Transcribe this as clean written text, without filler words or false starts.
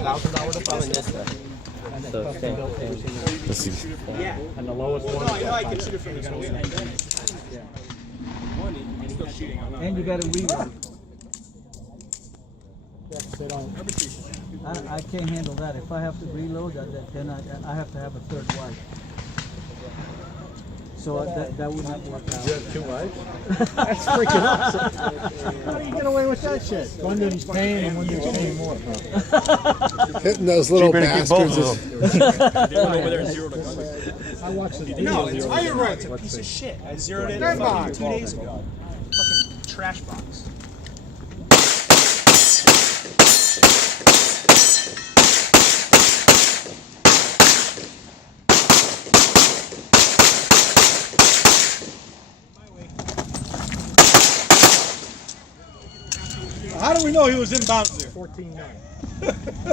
$1,000 deposit. So same. Let's see. Yeah. And the lowest one. No, I know I can shoot it from this one. And you got to reload. I can't handle that. If I have to reload, then I have to have a third wife. So that would not work out. You have 2 wives? That's freaking awesome. How do you get away with that shit? One dude's paying and one dude's paying more. Hitting those little bastards. I watched the No, it's iron right. It's a piece of shit. I zeroed it fucking 2 days ago. Fucking trash box. How do we know he was inbound there? 14-9.